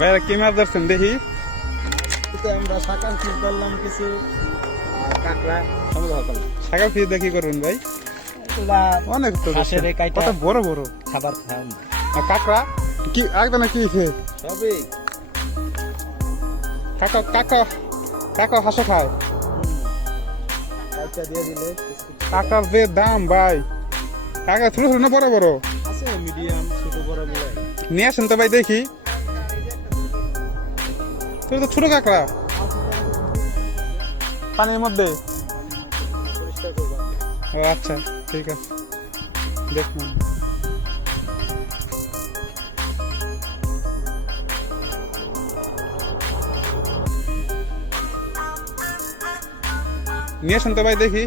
ভাইরা কি মাছ ধরছেন দেখি। আমরা শাকাল ফিস ধরলাম কিছু, কাঁকড়া সংগ্রহ করলাম। শাকাল ফিস দেখি করবেন ভাই, এগুলা অনেক তো হাঁসের এই কাইটা কত বড় বড় খাবার খান। আর কাঁকড়া কি একদম কি খেয়ে সবই কাকা কাকা কাকা হাসে খায়। কাইটা দিয়ে দিলে কাকার যে দাম ভাই, কাকা ছোট ছোট না বড় বড় আছে, মিডিয়াম ছোট বড় মিলে। নিয়ে আসেন তো ভাই দেখি। তোর তো ছোট কাঁকড়া পানির মধ্যে। পরিষ্কার করবো। ও আচ্ছা ঠিক আছে, দেখুন। নিয়ে আসেন তো ভাই দেখি।